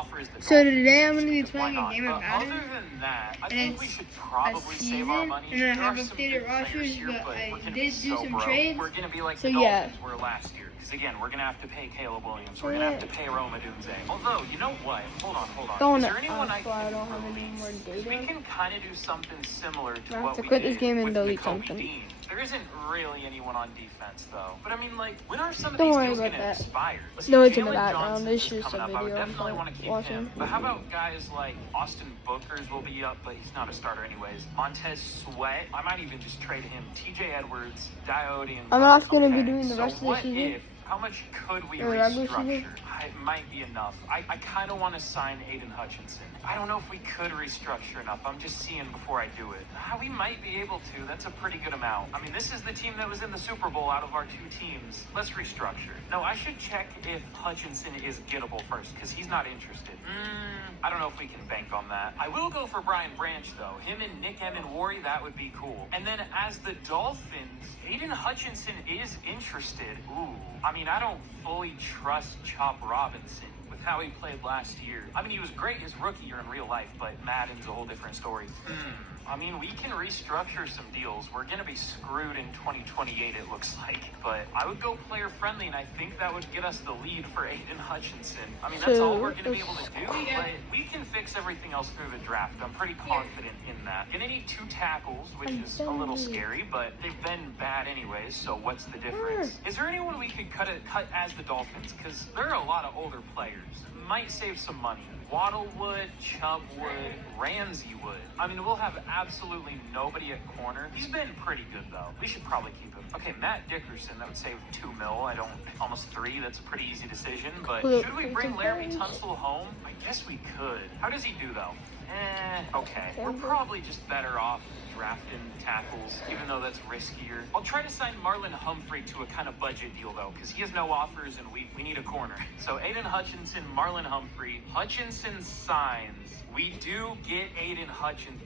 offers the So Dolphins, today I'm going to be why playing a not? game of But Madden. other than that, I And think we it's should probably a save our season, money. and I There have are some updated good players rosters, here, but but I we're gonna did be do so some broke. trades. We're gonna be like So the yeah. Dolphins were last year. Because again, we're gonna have to pay Caleb Williams. So We're gonna yeah. have to pay Roma Dunze. Although, you know what? Hold on. Don't Is there anyone I I can don't have any release? more 'Cause we data. can kind of do something similar to I have what to we quit did this game and with delete Nakobe something. Dean. There isn't really anyone on defense though. But I mean, like, when are some of Don't these worry deals about gonna that. expire? No, it's in the Jalen background. Johnson It's is just a coming up. I would video I'm definitely want to keep watching. him. But how about guys like Austin Booker's will be up, but he's not a starter anyways. Montez Sweat, I might even just trade him. TJ Edwards, Diode, and I'm not going to be okay, doing the so rest of the what season. if? How much could we Or regular restructure? season? It might be enough. I kind of want to sign Aiden Hutchinson. I don't know if we could restructure enough. I'm just seeing before I do it. We might be able to. That's a pretty good amount. I mean, this is the team that was in the Super Bowl out of our two teams. Let's restructure. No, I should check if Hutchinson is gettable first, because he's not interested. I don't know if we can bank on that. I will go for Brian Branch, though. Him and Nick Emenwari, that would be cool. And then as the Dolphins, Aiden Hutchinson is interested. Ooh. I mean, I don't fully trust Chop Robinson with how he played last year. I mean, he was great his rookie year in real life, but Madden's a whole different story. I mean, we can restructure some deals. We're going to be screwed in 2028, it looks like. But I would go player friendly, and I think that would get us the lead for Aiden Hutchinson. I mean, that's all we're going to be able to do. But we can fix everything else through the draft. I'm pretty confident in that. Going to need 2 tackles, which is a little scary, but they've been bad anyways, so what's the difference? Is there anyone we could cut as the Dolphins? Because there are a lot of older players. Might save some money. Waddle would, Chubb would, Ramsey would. I mean, we'll have absolutely nobody at corner. He's been pretty good, though. We should probably keep him. Okay, Matt Dickerson, that would save $2 million. Almost 3. That's a pretty easy decision. But should we bring Laramie Tunsil home? I guess we could. How does he do, though? Okay. We're probably just better off drafting tackles, even though that's riskier. I'll try to sign Marlon Humphrey to a kind of budget deal, though, because he has no offers and we need a corner. So Aiden Hutchinson, Marlon Humphrey. Hutchinson signs. We do get Aiden Hutchinson.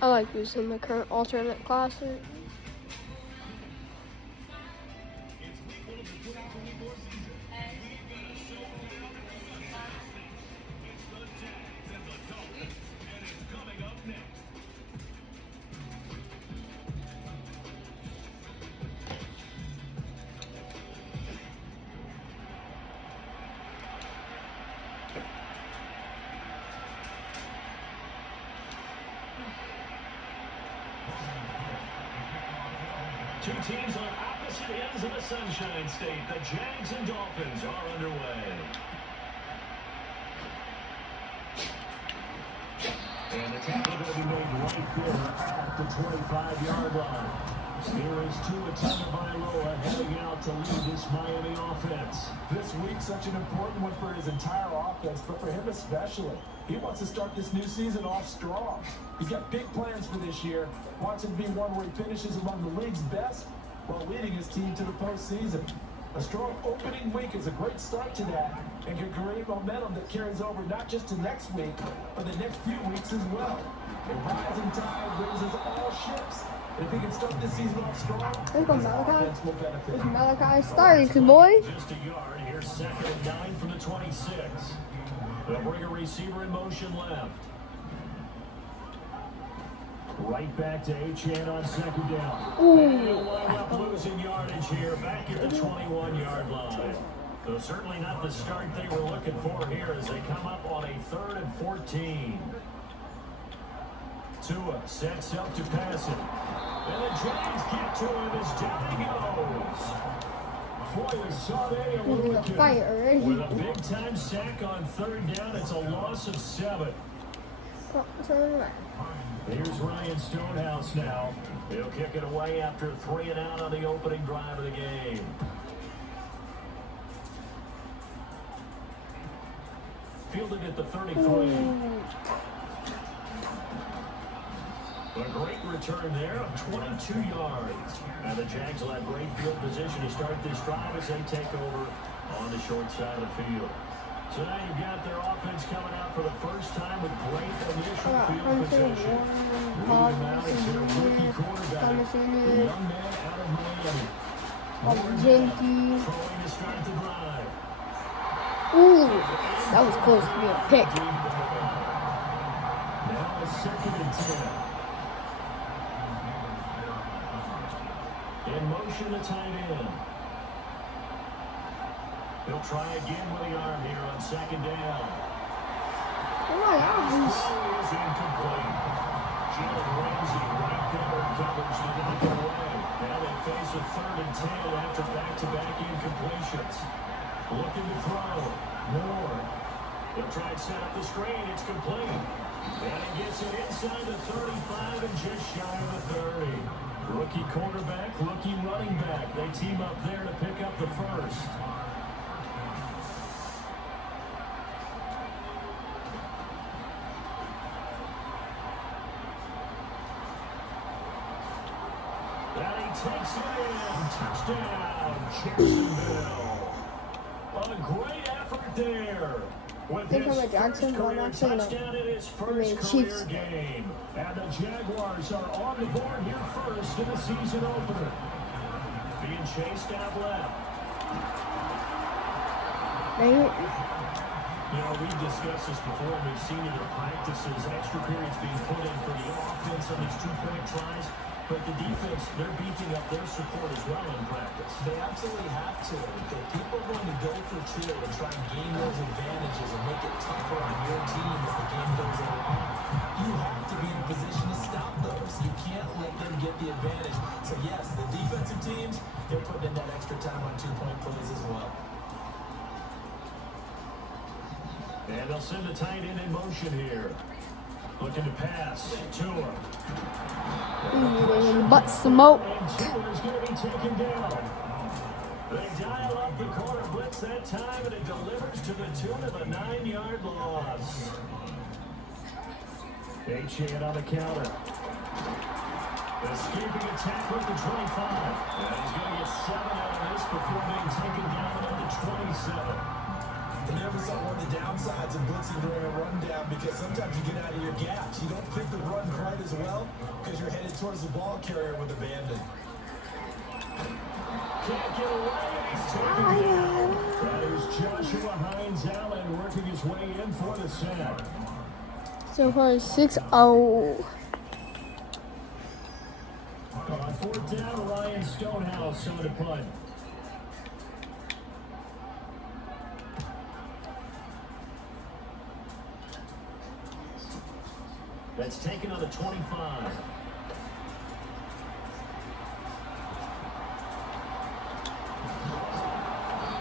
I like using the current alternate classic. Two teams on opposite ends of the Sunshine State. The Jags and Dolphins are underway. And the tackle going to be made right there at the 25-yard line. Here is Tua Tagovailoa heading out to lead this Miami offense. This week, such an important one for his entire offense, but for him especially. He wants to start this new season off strong. He's got big plans for this year. Watch him be one where he finishes among the league's best while leading his team to the postseason. A strong opening week is a great start to that and can create momentum that carries over not just to next week, but the next few weeks as well. A rising tide raises all ships. And if he can start this season off strong, his offense will benefit. It's Malachi starting, boy. Just a yard. Here's 2nd and 9 from the 26. They'll bring a receiver in motion left. Right back to Achane on 2nd down. And he'll wind up losing yardage here back at the 21-yard line. So certainly not the start they were looking for here as they come up on a 3rd and 14. Tua sets up to pass it. And the Jags get to him as down he goes. There's a fight already. With a big-time sack on 3rd down, it's a loss of 7. Turn around. Here's Ryan Stonehouse now. He'll kick it away after 3 and out on the opening drive of the game. Fielded at the 33. A great return there of 22 yards. And the Jags will have great field position to start this drive as they take over on the short side of the field. So now you've got their offense coming out for the first time with great initial field position. him out as their rookie quarterback. The young man out of Miami. Jenkins. Throwing to start the drive. Ooh, that was close to being a pick. Now a 2nd and 10. In motion, the tight end. He'll try again with the arm here on 2nd down. Oh my God. Throw is incomplete. Jalen Ramsey right there in coverage to knock it away. Now they face a 3rd and 10 after back-to-back incompletions. Looking to throw. Moore. They'll try and set up the screen. It's complete. And he gets it inside the 35 and just shy of the 30. Rookie quarterback, rookie running back. They team up there to pick up the first. And he takes it in. Touchdown, Jacksonville. A great effort there. With his Jackson, first but I'm career not saying touchdown in his first Chiefs. career game. And the Jaguars are on the board here first in the season opener. Being chased out left. Dang it. You know, we've discussed this before. We've seen it in practices, extra periods being put in for the offense on these 2-point tries. But the defense, they're beefing up their support as well in practice. They absolutely have to. If people are going to go for 2 and try and gain those advantages and make it tougher on your team as the game goes along, you have to be in a position to stop those. You can't let them get the advantage. So yes, the defensive teams, they're putting in that extra time on 2-point plays as well. And they'll send the tight end in motion here. Looking to pass. Tua. Butt smoke. And Tua's going to be taken down. They dial up the corner blitz that time, and it delivers to the tune of a 9-yard loss. Achane on the counter. Escaping a tackle at the 25. And he's going to get 7 out of this before being taken down at the 27. And never saw one of the downsides of blitzing during a rundown because sometimes you get out of your gaps. You don't fit the run quite as well because you're headed towards the ball carrier with abandon. Can't get away. He's taken down. That is Joshua Hines Allen working his way in for the sack. So far, 6-0. On 4th down, Ryan Stonehouse on the punt. That's taken on the 25.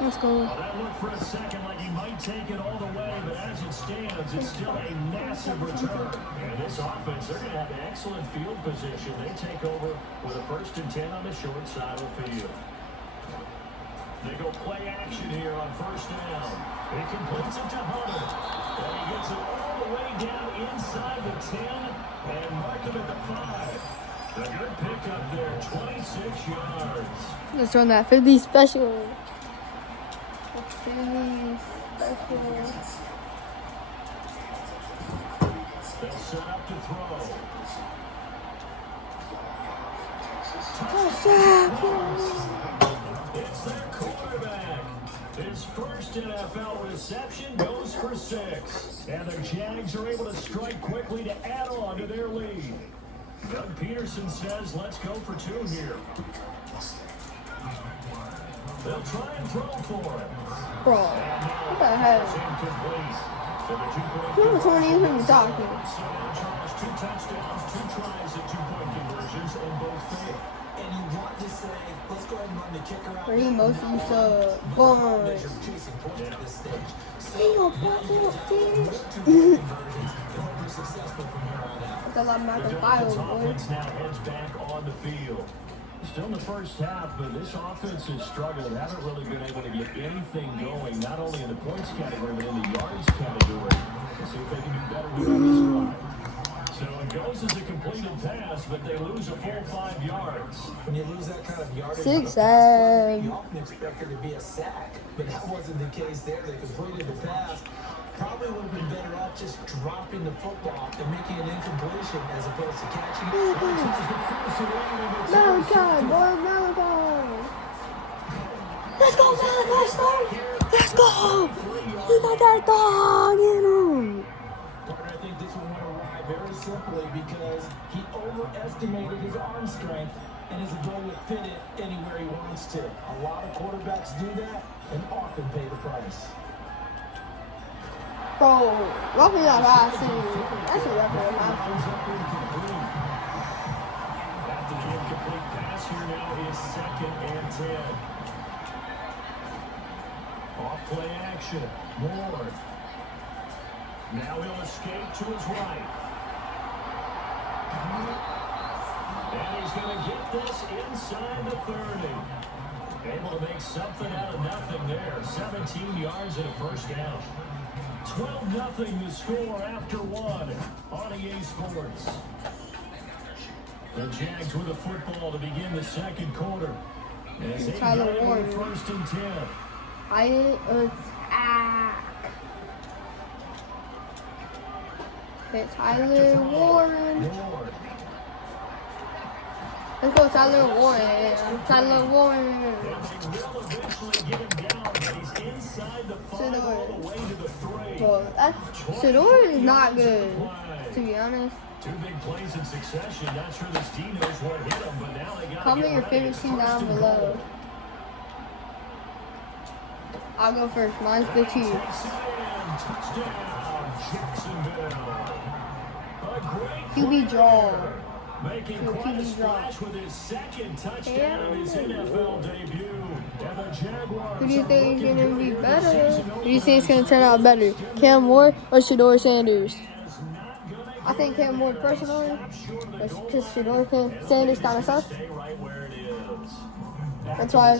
Let's go. Well, that looked for a second like he might take it all the way, but as it stands, it's still a massive return. And this offense, they're going to have excellent field position. They take over with a 1st and 10 on the short side of the field. They go play action here on 1st down. He completes it to Hunter. And he gets it all the way down inside the 10 and mark him at the 5. A good pickup there, 26 yards. Let's run that 50 special. 50 special. They'll set up to throw. It's their quarterback. His first NFL reception goes for 6. And the Jags are able to strike quickly to add on to their lead. Doug Peterson says, let's go for 2 here. They'll try and throw for it. Bro, what the hell? It's incomplete. So the 2-point Number 20 is from talking. So now Charles, 2 touchdowns, 2 tries at 2-point conversions, and both failed. And you want to say, let's go ahead and run the kicker out. Pretty most of you saw Measure boys. of chasing points at this stage. Ain't no fucking thing. 2-point conversions. They hope you're successful from here on out. That's a lot of The Michael Dolphins Biles, boy. offense now heads back on the field. Still in the first half, but this offense has struggled. Haven't really been able to get anything going, not only in the points category, but in the yards category. Let's see if they can do better here on this drive. So it goes as a completed pass, but they lose a full 5 yards. When you lose that kind of yardage, 6-7. you often expect there to be a sack, but that wasn't the case there. They completed the pass, probably would have been better off just dropping the football and making an incompletion as opposed to catching it. Malachi, boy, Malachi. Let's go, Malachi, start. Let's go. He got that dog in him. Partner, I think this one went awry very simply because he overestimated his arm strength and his ability to fit it anywhere he wants to. A lot of quarterbacks do that and often pay the price. Bro, roughly that last season. That's a record of mine. After the incomplete pass, here now is 2nd and 10. Off play action. Moore. Now he'll escape to his right. And he's going to get this inside the 30. Able to make something out of nothing there. 17 yards and a first down. 12-0 the score after one on EA Sports. The Jags with the football to begin the second quarter. As they Tyler guide Warren. with 1st and 10. I didn't attack. It's Tyler Warren. Ward. Let's go, Tyler Warren. Tyler Warren. And they will eventually get him down. He's inside the 5 all the way to the 3. Well, that's Shador is not good, to be honest. 2 big plays in succession. Not sure this team knows what hit them, but now they got Comment your favorite team down below. I'll go first. Mine's the Chiefs. Touchdown, Jacksonville. A great QB draw. making QB quite a draw. splash with his 2nd touchdown of his NFL debut. And the Jaguars Who do you are think is looking going to be for their better? season Who do you think is opener. going to turn out better? Cam Moore or Shador Sanders? Is not gonna I think Cam Moore personally. Because Shador Sanders kind of sucks. stay right where it is. That's why.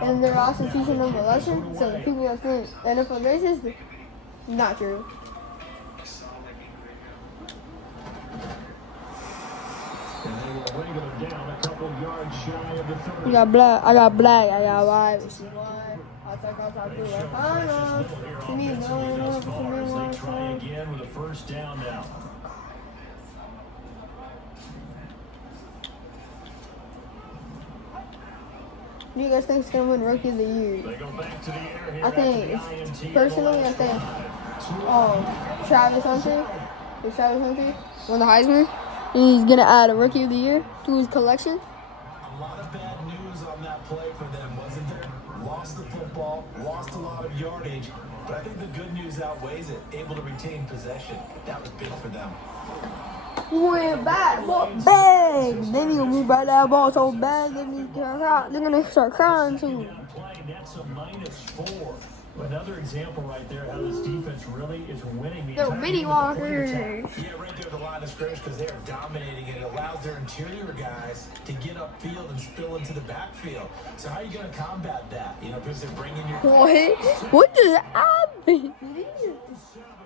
And they're also teaching them a lesson. So the people that think NFL racist, not true. And they will wriggle him down a couple yards shy of the 30. You got black. I got black. I got white. I'll take off that blue. They I know. To me, offensively no, thus to far me, as they no, try again with a 1st down now. Who do you guys think is going to win Rookie of the Year? They go back to the air here I think, after the INT. personally, I think, Travis Hunter. Is Travis Hunter won the Heisman? And he's going to add a Rookie of the Year to his collection. A lot of bad news on that play for them, wasn't there? Lost the football, lost a lot of yardage, but I think the good news outweighs it. Able to retain possession. That was big for them. Went back, bang! Then he'll move by that ball so bad, then he's gonna start crying too. Play, that's a -4. Another example right there how this defense really is winning the They're entire mini game with the point walkers. attack. Yeah, right there at the line of scrimmage because they are dominating it. It allows their interior guys to get upfield and spill into the backfield. So how are you going to combat that? You know, because they're bringing your... What does happen?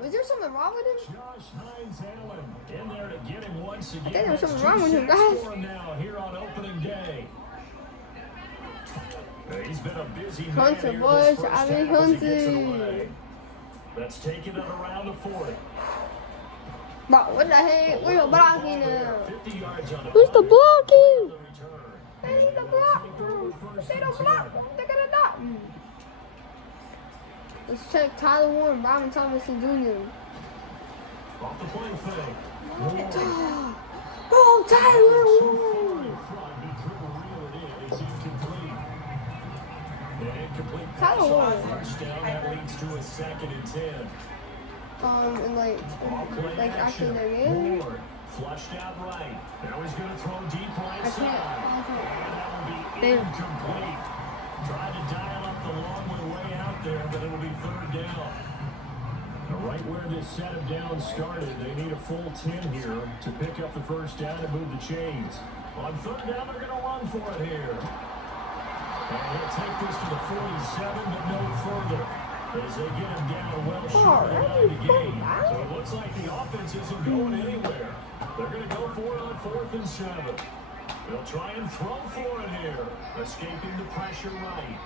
Was there something wrong with him? Josh Hines Allen in there to get him once again. I think there's something That's wrong with him, 2 sacks guys. for him now here on opening day. He's been a busy man Hunter, here boys, this first I mean, half as he gets it Hunter. away. Let's take it at around the 40. Bro, what the heck? We're blocking now. 50 yards on the Who's the blocking? return. They need to block. If they don't block, they're gonna die. Let's check Tyler Warren, Byron Thomas, and Jr. Off the play fake. Oh, Tyler Warren. In front, he couldn't reel it in. It's incomplete. An incomplete pass Tyler on Warren. first down. That leads to a 2nd and 10. And like Play actually action. they're good. Ward flushed out right. Now he's going to throw deep right I side. can't. And that will be Damn. incomplete. Tried to dial up the long way out there, but it will be 3rd down. Now, right where this set of downs started, they need a full 10 here to pick up the 1st down and move the chains. On 3rd down, they're going to run for it here. And he'll take this to the 47, but no further. As they get him down well short of the line to gain. So it looks like the offense isn't going anywhere. They're going to go for it on 4th and 7. They'll try and throw for it here. Escaping the pressure right.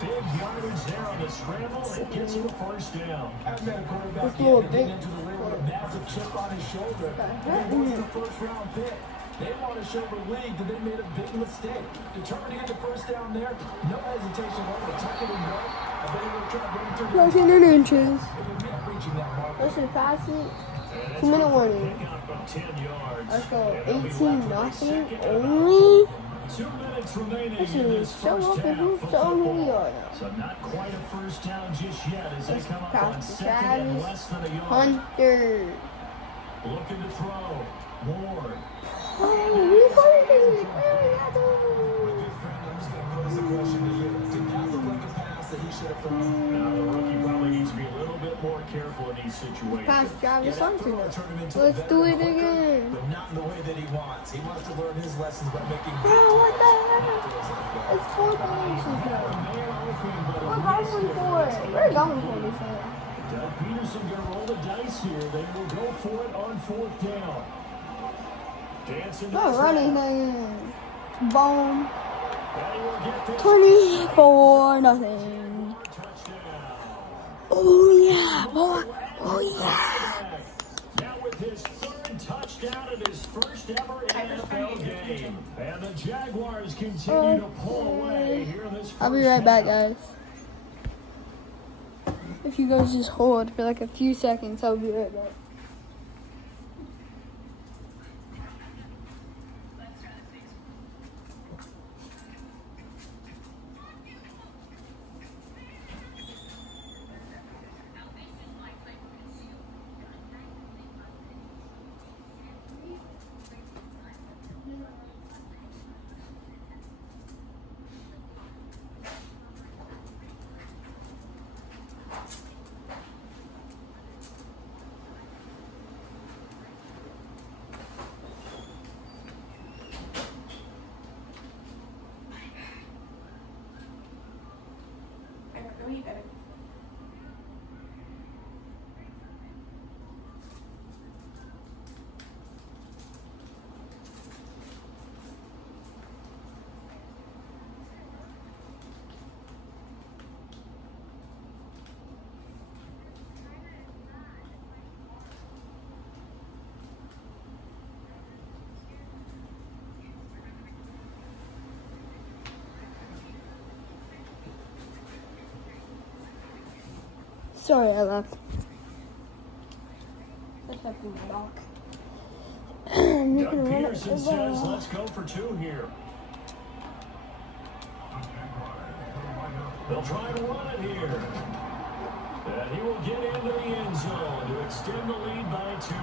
Big yardage there on the scramble. It gets him a first down. I've met a quarterback Let's do a that big- came into the league with a massive chip on his shoulder. And he wasn't a first-round pick. They want to show the league that they made a big mistake. Determined to get the first down there, no hesitation whatsoever. Tuck it and go. I bet he would try to bring it through. Nothing in inches. If you're not reaching that mark, Listen, pass it. And it's 2-minute a warning. pickup of 10 yards. Let's go. And they'll be 18 left with a nothing. second and Only. 2 minutes remaining Listen, in this show first up half and who's of showing who we football. are now. So not quite a first down just yet as they Let's come up pass on to second and Travis less than a yard. Hunter. Looking to throw. Ward. Oh, we got it. my good friend, I'm just going to pose the question to you. Did that look like a pass that he should have thrown? Now the rookie probably needs to be a little bit more careful in these situations. Pass Travis Yeah, that Hunter. throw turned him into a Let's do it veteran quicker, again. But not in the way that he wants. He wants to learn his lessons by making Bro, what the heck? throws like that. It's 4 games Man now. open, but We're a going miss for there. it. We're going for this one. Doug Peterson going to roll the dice here. They will go for it on 4th down. Dancing to Not the running snap. thing. Boom. And he will get this 24 nothing. touchdown. Oh yeah, boy. Oh yeah. Now with his 3rd touchdown in his first ever NFL game. And the Jaguars continue to pull away here in this first I'll be right back, half. guys. If you guys just hold for like a few seconds, I'll be right back. Go eat, baby. Sorry, I left. Let's have to walk. Doug Peterson says, let's go for 2 here. They'll try to run it here. And he will get into the end zone to extend the lead by 2.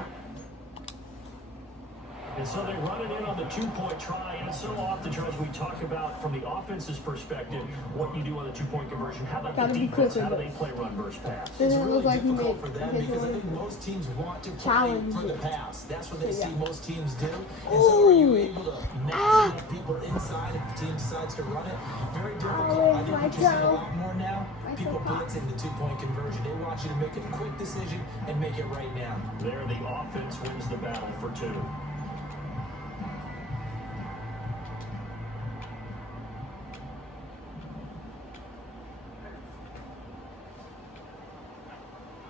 And so they run it in on the 2-point try. And so often, Charles, we talk about from the offense's perspective what you do on the 2-point conversion. How about Gotta the be defense? quicker, How do they but- play run versus pass? Doesn't It's it look really like he difficult made for them his because I own think most teams want to play challenge? for the pass. That's what they Yeah. see most teams do. And so are you able to match Ah. up people inside if the team decides to run it? Very difficult. Oh, I think my what you're seeing a toe. lot more now, My people toe. blitzing the 2-point conversion. They want you to make a quick decision and make it right now. There, the offense wins the battle for 2.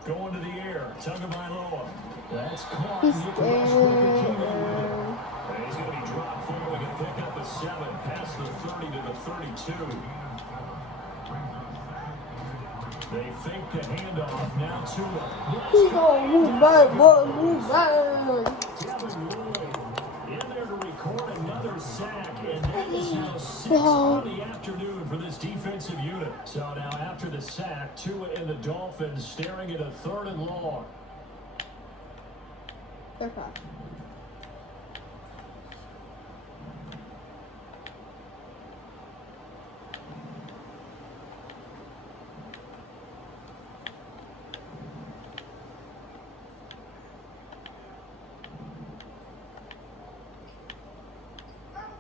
Going to the air, Tagovailoa. That's caught. He's Nick Westbrook continuing with it. scared. And he's going to be dropped following a pickup of 7 past the 30 to the 32. They fake the handoff now to him. He's gonna move back, boy, move back. Devin Lloyd in there to record another sack, and that is now 6 Wow. on the afternoon for this defensive unit. So now after the sack, Tua and the Dolphins staring at a 3rd and long. They're fine.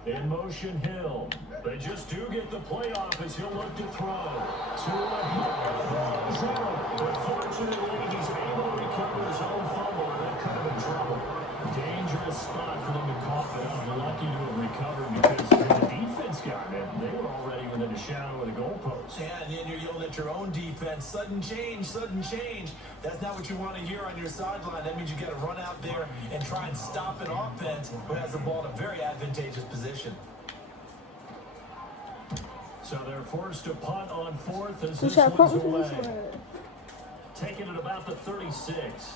In motion, Hill. They just do get the playoff as he'll look to throw. Tua throws out. But fortunately, he's able to recover his own fumble, and that could have been trouble. Dangerous spot for them to cough it up. Lucky to have recovered because the defense got it. They were already within a shadow of the goalpost. throws. Yeah, and then you're yelling at your own defense, sudden change, sudden change. That's not what you want to hear on your sideline. That means you got to run out there and try and stop an offense who has the ball in a very advantageous position. So they're forced to punt on fourth as Who's this that one's punt? away. Taking it about the 36.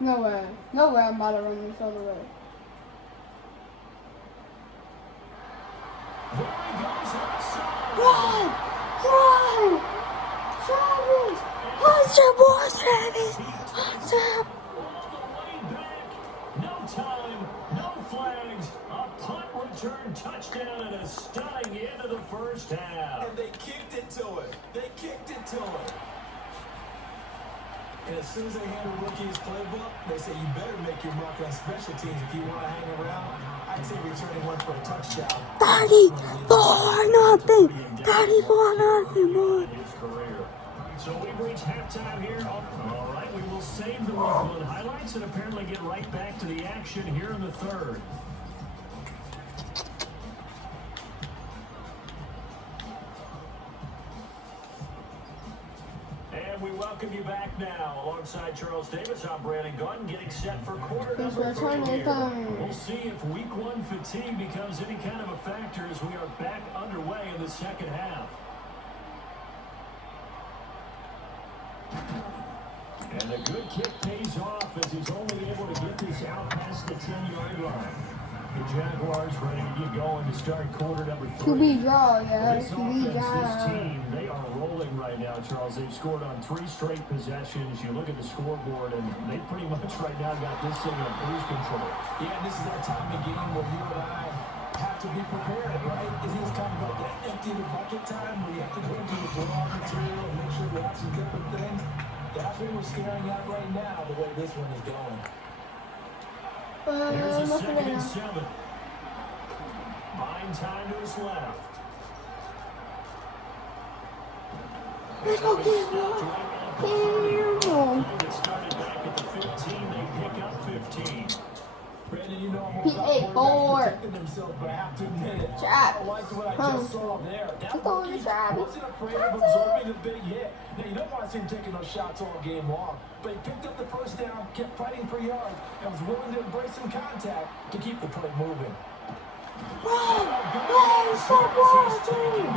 No way. No way I'm about to run this other way. There he goes outside. Run! Run! Travis! Hunter, boy, Travis! Hunter! All the way back. No time, no flags. A punt return touchdown and a stunning end of the first half. And they kicked it to him. They kicked it to him. And as soon as they hand a rookie his playbook, they say you better make your mark on special teams if you want to hang around. I'd say returning one for a touchdown. 34-0! 34-0, boy! His career. So we've reached halftime here. All right, we will save the week one highlights and apparently get right back to the action here in the third. And we welcome you back now. Alongside Charles Davis, I'm Brandon Gunn, getting set for quarter He's number 3 returning here. time. We'll see if week one fatigue becomes any kind of a factor as we are back underway in the second half. And a good kick pays off as he's only able to get this out past the 10-yard line. The Jaguars ready to get going to start quarter number 3. QB draw, yeah. This QB offense, this draw. team, they are rolling right now, Charles. They've scored on 3 straight possessions. You look at the scoreboard, and they pretty much right now got this thing on cruise control. Yeah, and this is that time of game where you and I have to be prepared, right? This is kind of like that empty the bucket time where you have to go into the draw material and make sure you have some different things. That's what we're staring at right now, the way this one is going. Here's a Nothing 2nd in and there. 7. Buying time to his left. Let's go, Campbell. It started back at the 15. They pick up 15. Brandon, you know I'm all He about ate quarterbacks four. protecting themselves, but I have to admit it. Trap. I like what I Huh. just saw there. That Let's go in the rookie trap. wasn't afraid of absorbing a big hit. Now, you don't want to see him taking those shots all game long, but he picked up the first down, kept fighting for yards, and was willing to embrace some contact to keep the play moving. Run! Where's the ball, dude?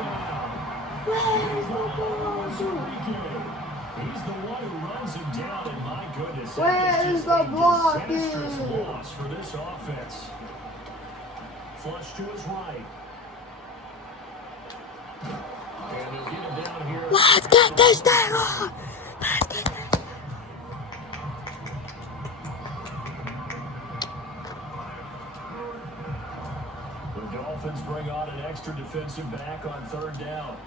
Where's the ball, dude? He's the one who runs him down, and my goodness, Where that is is the just a block, disastrous dude? loss for this offense. Flush to his right. And they'll get him down here. Let's get this thing on! Let's get this. The Dolphins bring on an extra defensive back on 3rd down.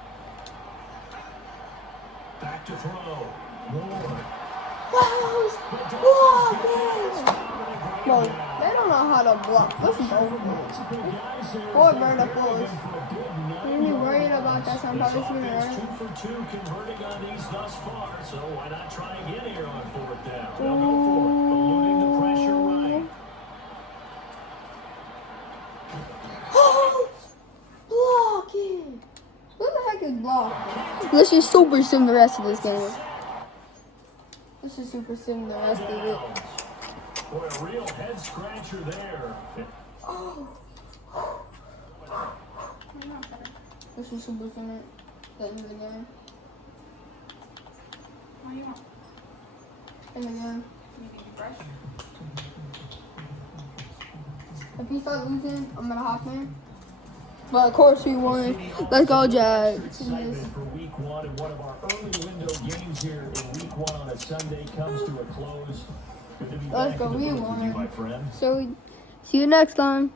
Back to throw. Ward. Where's blocking? Bro, they don't know how to block. This is over. Or burn the balls. You're really worried about that sometimes, This isn't offense it? 2 for 2 converting on these thus far, so why not try again here on 4th down? They'll go for it, eluding the pressure right. Oh! Blocking! Who the heck is blocking? Let's just super sim the rest of this game. Let's just super sim the rest of it. Boy, a real head scratcher there. Oh! Let's just super sim it. The end of the game. Why you want? In the game. You need to brush? If he start losing, I'm gonna hop in. But of course we won. Let's go, Jags. Excitement for week 1 and one of our early window games here in week 1 on a Sunday comes to a close. Good to be Let's back go, in the we booth with you, won. my friend. So, see you next time.